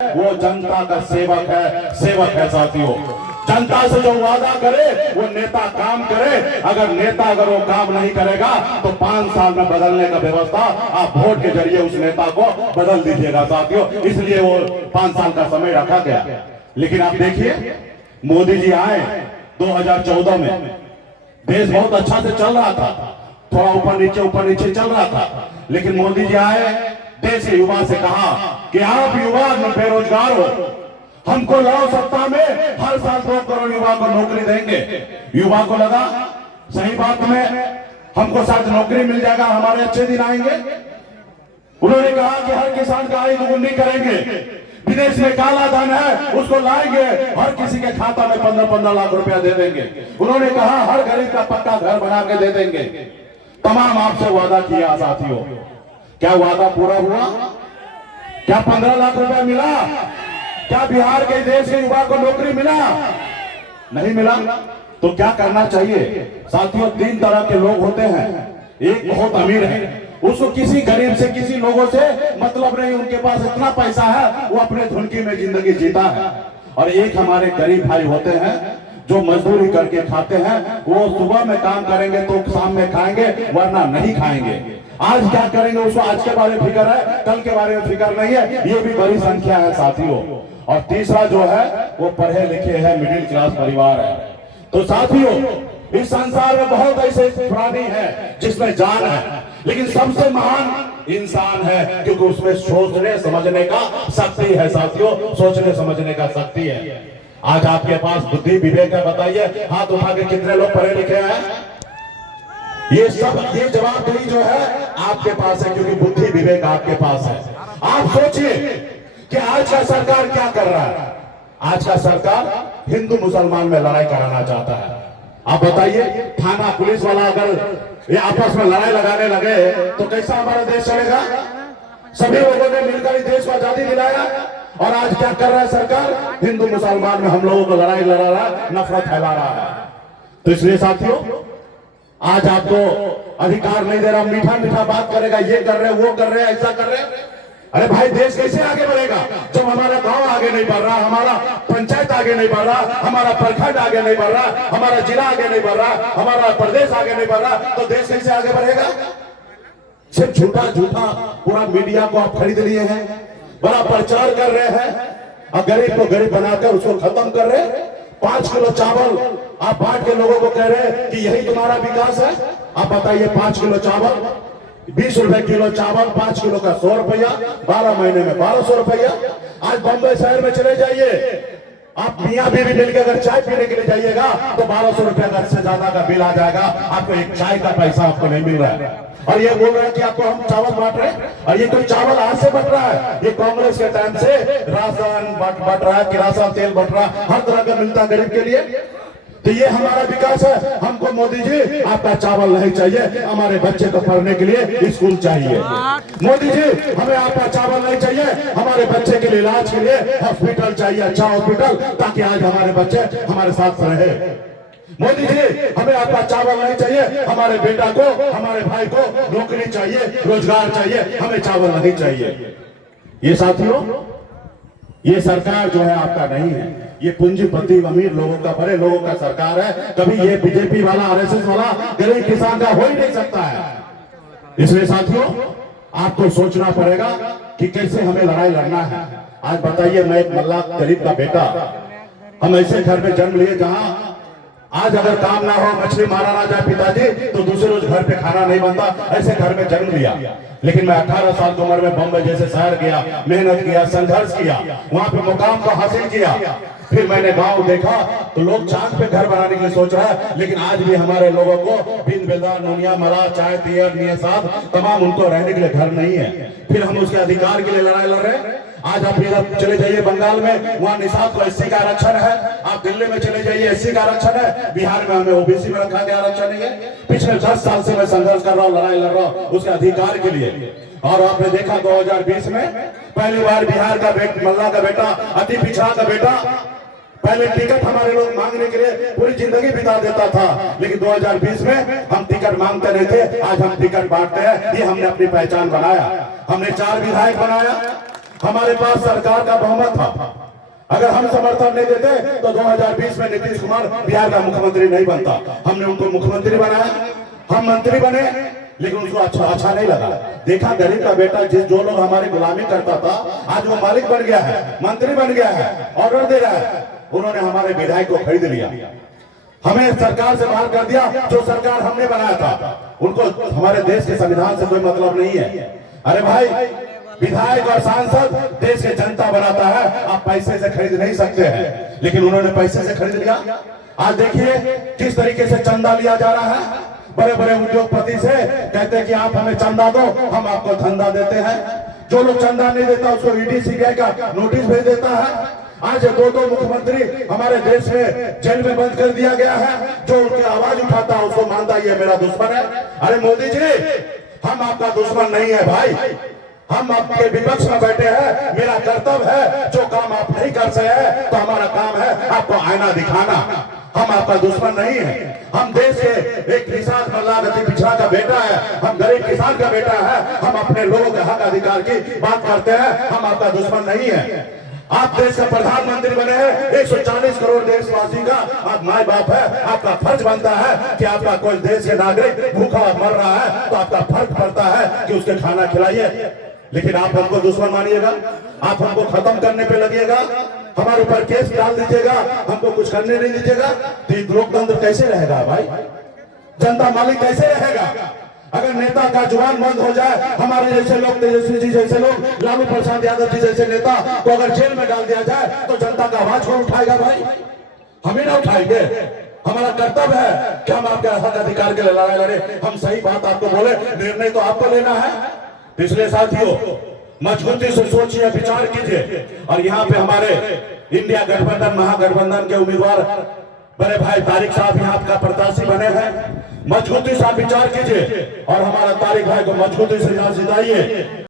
वो जनता का सेवक है साथियों। जनता से जो वादा करे वो नेता काम करे। अगर वो काम नहीं करेगा तो 5 साल में बदलने का व्यवस्था आप वोट के जरिए उस नेता को बदल दीजिएगा साथियों। इसलिए वो 5 साल का समय रखा गया। लेकिन आप देखिए, मोदी जी आए 2014 में, देश बहुत अच्छा से चल रहा था, थोड़ा ऊपर नीचे चल रहा था। लेकिन मोदी जी आए, देश के युवा से कहा कि आप युवा बेरोजगार हो, हमको लाओ सत्ता में, हर साल 2 करोड़ युवा को नौकरी देंगे। युवा को लगा सही बात में हमको शायद नौकरी मिल जाएगा, हमारे अच्छे दिन आएंगे। उन्होंने कहा कि हर किसान का आय दोगुनी करेंगे, विदेश में काला धन है उसको लाएंगे, हर किसी के खाता में 15-15 लाख रुपया दे देंगे। उन्होंने कहा हर गरीब का पक्का घर बना के दे देंगे। तमाम आपसे वादा किया साथियों, क्या वादा पूरा हुआ? क्या 15 लाख रुपया मिला? क्या बिहार के देश के युवा को नौकरी मिला? नहीं मिला। तो क्या करना चाहिए साथियों? 3 तरह के लोग होते हैं। एक बहुत अमीर है, उसको किसी गरीब से, किसी लोगों से मतलब नहीं, उनके पास इतना पैसा है वो अपने धुनकी में जिंदगी जीता है। और एक हमारे गरीब भाई होते हैं जो मजदूरी करके खाते हैं, वो सुबह में काम करेंगे तो शाम में खाएंगे, वरना नहीं खाएंगे। आज क्या करेंगे उसको आज के बारे में फिक्र है, कल के बारे में फिक्र नहीं है। ये भी बड़ी संख्या है साथियों। और तीसरा जो है वो पढ़े लिखे हैं, मिडिल क्लास परिवार है। तो साथियों, इस संसार में बहुत ऐसे प्राणी हैं जिसमें जान है, लेकिन सबसे महान इंसान है क्योंकि उसमें सोचने समझने का शक्ति है साथियों, सोचने समझने का शक्ति है। आज आपके पास बुद्धि विवेक है, बताइए हाथ उठा के कितने लोग पढ़े लिखे हैं? ये जवाबदेही जो है आपके पास है क्योंकि बुद्धि विवेक आपके पास है। आप सोचिए कि आज का सरकार क्या कर रहा है। आज का सरकार हिंदू मुसलमान में लड़ाई कराना चाहता है। आप बताइए, थाना पुलिस वाला अगर ये आपस में लड़ाई लगाने लगे तो कैसा हमारा देश चलेगा? सभी लोगों ने मिलकर देश को आजादी दिलाया, और आज क्या कर रहा है सरकार? हिंदू मुसलमान में हम लोगों को लड़ाई लड़ा रहा है, नफरत फैला रहा है। तो इसलिए साथियों, आज आपको अधिकार नहीं दे रहा, मीठा मीठा बात करेगा, ये कर रहे वो कर रहे ऐसा कर रहे। अरे भाई, देश कैसे आगे बढ़ेगा जब हमारा गांव आगे नहीं बढ़ रहा, हमारा पंचायत आगे नहीं बढ़ रहा, हमारा प्रखंड आगे नहीं बढ़ रहा, हमारा जिला आगे नहीं बढ़ रहा, हमारा प्रदेश आगे नहीं बढ़ रहा, तो देश कैसे आगे बढ़ेगा? सिर्फ झूठा पूरा मीडिया को आप खरीद लिए हैं, बड़ा प्रचार कर रहे हैं, और गरीब को गरीब बनाकर उसको खत्म कर रहे हैं। 5 किलो चावल आप बांट के लोगों को कह रहे हैं कि यही तुम्हारा विकास है। आप बताइए, 5 किलो चावल 20 रुपए किलो चावल, 5 किलो का 100 रुपया, 12 महीने में 1200 रुपया। आज बॉम्बे शहर में चले जाइए, आप मियाँ बीवी मिलकर अगर चाय पीने के लिए जाइएगा तो 1200 रुपया का से ज्यादा का बिल आ जाएगा। आपको एक चाय का पैसा आपको नहीं मिल रहा है, और ये बोल रहे हैं कि आपको हम चावल बांट रहे हैं। और ये कोई चावल आज से बट रहा है, ये कांग्रेस के टाइम से राशन बट रहा है, किरासन तेल बट रहा है, हर तरह का मिलता है गरीब के लिए। तो ये हमारा विकास है। हमको मोदी जी आपका चावल नहीं चाहिए, हमारे बच्चे को पढ़ने के लिए स्कूल चाहिए। मोदी जी, हमें आपका चावल नहीं चाहिए, हमारे बच्चे के लिए इलाज के लिए हॉस्पिटल चाहिए, अच्छा हॉस्पिटल, ताकि आज हमारे बच्चे हमारे साथ रहे। मोदी जी, हमें आपका चावल नहीं चाहिए, हमारे बेटा को, हमारे भाई को नौकरी चाहिए, रोजगार चाहिए, हमें चावल नहीं चाहिए। ये साथियों, ये सरकार जो है आपका नहीं है, ये पूंजीपति अमीर लोगों का, बड़े लोगों का सरकार है। कभी ये बीजेपी वाला, आरएसएस वाला गरीब किसान का हो ही नहीं सकता है। इसलिए साथियों, आपको सोचना पड़ेगा कि कैसे हमें लड़ाई लड़ना है। आज बताइए, मैं एक मल्ला गरीब का बेटा, हम ऐसे घर में जन्म लिए जहां आज अगर काम ना हो, मछली मारा ना जाए पिताजी, तो दूसरे रोज घर पे खाना नहीं बनता, ऐसे घर में जन्म लिया। लेकिन मैं 18 साल की उम्र में बॉम्बे जैसे शहर गया, मेहनत किया, संघर्ष किया, वहां पे मुकाम को हासिल किया। फिर मैंने गांव देखा तो लोग चांद पे घर बनाने के लिए सोच रहा है, लेकिन आज भी हमारे लोगों को बिन बेलदार, नोनिया, मला, चाय, तियर, नियसाद, तमाम उनको रहने के लिए घर नहीं है। फिर हम उसके अधिकार के लिए लड़ाई लड़ रहे हैं। आज आप इधर चले जाइए बंगाल में, वहाँ निषाद को SC का आरक्षण है। आप दिल्ली में चले जाइए, SC का आरक्षण है। बिहार में हमें OBC में रखा गया आरक्षण नहीं है। पिछले 10 साल से मैं संघर्ष कर रहा हूँ, लड़ाई लड़ रहा हूँ उसके अधिकार के लिए। और आपने देखा 2020 में पहली बार बिहार का मल्ला का बेटा, अति पिछड़ा का बेटा, पहले टिकट हमारे लोग मांगने के लिए पूरी जिंदगी बिता देता था, लेकिन 2020 में हम टिकट मांगते नहीं थे, आज हम टिकट बांटते हैं। ये हमने अपनी पहचान बनाया। हमने 4 विधायक बनाया, हमारे पास सरकार का बहुमत था। अगर हम समर्थन नहीं देते तो 2020 में नीतीश कुमार बिहार का मुख्यमंत्री नहीं बनता। हमने उनको मुख्यमंत्री बनाया, हम मंत्री बने, लेकिन उसको अच्छा नहीं लगा। देखा गरीब का बेटा जो लोग हमारी गुलामी करता था, आज वो मालिक बन गया है, मंत्री बन गया है, ऑर्डर दे रहा है। उन्होंने हमारे विधायक को खरीद लिया, हमें सरकार से बाहर कर दिया। जो सरकार हमने बनाया था, उनको हमारे देश के संविधान से कोई मतलब नहीं है। अरे भाई, विधायक और सांसद देश के जनता बनाता है, आप पैसे से खरीद नहीं सकते हैं, लेकिन उन्होंने पैसे से खरीद लिया। आज देखिए किस तरीके से चंदा लिया जा रहा है। बड़े बड़े उद्योगपति से कहते हैं कि आप हमें चंदा दो, हम आपको धंधा देते हैं। जो लोग चंदा नहीं देता उसको ईडी सीबीआई का नोटिस भेज देता है। आज दो मुख्यमंत्री हमारे देश में जेल में बंद कर दिया गया है। जो उनकी आवाज उठाता है उसको मानता ये मेरा दुश्मन है। अरे मोदी जी, हम आपका दुश्मन नहीं है भाई, हम आपके विपक्ष में बैठे हैं। मेरा कर्तव्य है, जो काम आप नहीं कर सके तो हमारा काम है आपको आईना दिखाना। हम आपका दुश्मन नहीं है। हम देश के एक किसान मल्लागति पिछड़ा का बेटा है, हम गरीब किसान का बेटा है। हम अपने लोगों के हक अधिकार की बात करते हैं, हम आपका दुश्मन नहीं है। आप देश का प्रधानमंत्री बने हैं, 140 करोड़ देशवासी का आप माए बाप है। आपका फर्ज बनता है कि आपका कोई देश के नागरिक भूखा मर रहा है तो आपका फर्ज पड़ता है कि उसके खाना खिलाइए। लेकिन आप हमको दुश्मन मानिएगा, आप हमको खत्म करने पे लगिएगा, हमारे ऊपर केस डाल दीजिएगा, हमको कुछ करने नहीं दीजिएगा, तो लोकतंत्र कैसे रहेगा भाई? जनता मालिक कैसे रहेगा? अगर नेता का जुबान बंद हो जाए, हमारे जैसे लोग, तेजस्वी जी जैसे लोग, लालू प्रसाद यादव जी जैसे नेता को अगर जेल में डाल दिया जाए तो जनता का आवाज कौन उठाएगा भाई? हमें ना उठाएंगे। हमारा कर्तव्य है कि हम आपके हक अधिकार के लिए लड़ाई लड़े, हम सही बात आपको बोले, निर्णय तो आपको लेना है। पिछले साथियों, मजबूती से सोचिए, विचार कीजिए। और यहाँ पे हमारे इंडिया गठबंधन महागठबंधन के उम्मीदवार बड़े भाई तारिक साहब यहाँ का प्रत्याशी बने हैं। मजबूती से विचार कीजिए और हमारा तारिक भाई को मजबूती से यहाँ जिताइए।